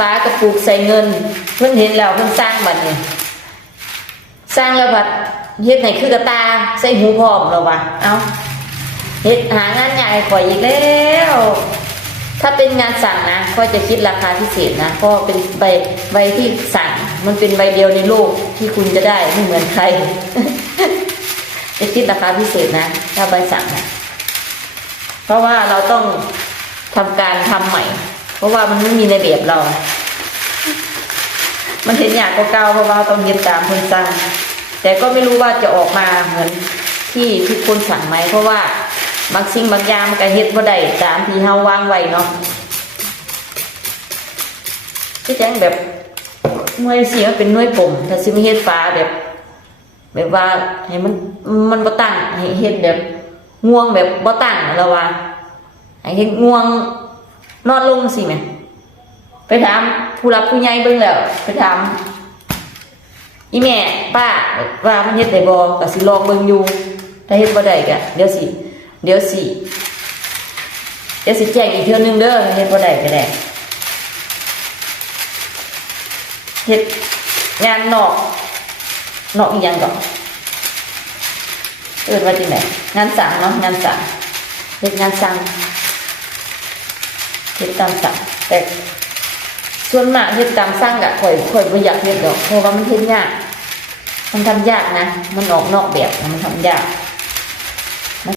ฟ้ากระปุกใส่เงินเพิ่นเห็นแล้วเพิ่นสร้างบัดนี้สร้างแล้วบัดเฮ็ดไหนคือกระตาใส่หูพร้อมแล้ววะเอาเฮ็ดหางานใหญ่ข่อยอีกแล้วถ้าเป็นงานสั่งนะก็จะคิดราคาพิเศษนะก็เป็นใบที่สั่งมันเป็นใบเดียวในโลกที่คุณจะได้ไม่เหมือนใคร จะคิดราคาพิเศษนะถ้าใบสั่งนะเพราะว่าเราต้องทำการทำใหม่เพราะว่ามันไม่มีในแบบเรามันเห็นอย่างเก่าๆเพราะว่าต้องเย็บตามคนสั่งแต่ก็ไม่รู้ว่าจะออกมาเหมือนที่ทุกคนสั่งไหมเพราะว่าบางสิ่งบางอย่างมันก็เฮ็ดบ่ได้ตามที่เฮาวางไว้เนาะที่แจ้งแบบหน่วยสีมันเป็นหน่วยผมถ้าสิมีเฮ็ดฟ้าแบบว่าให้มันบ่ตั้งให้เฮ็ดแบบง่วงแบบบ่ตั้งแล้วว่าให้เฮ็ดง่วงนอนลงสิแม่ไปถามผู้รับผู้ใหญ่เบิ่งแล้วไปถามอีแม่ป้าว่ามันเฮ็ดได้บ่ก็สิลองเบิ่งอยู่ถ้าเฮ็ดบ่ได้ก็เดี๋ยวสิแจ้งอีกเทื่อนึงเด้อเฮ็ดบ่ได้ก็ได้เฮ็ดงานนอกอีหยังก็ว่าจังได๋งานสั่งเนาะงานสั่งเฮ็ดงานสั่งเฮ็ดตามสั่งแต่ส่วนมากเฮ็ดตามสั่งก็ข่อยบ่อยากเฮ็ดดอกเพราะว่ามันเฮ็ดยากมันทำยากนะมันออกนอกแบบมันทำยาก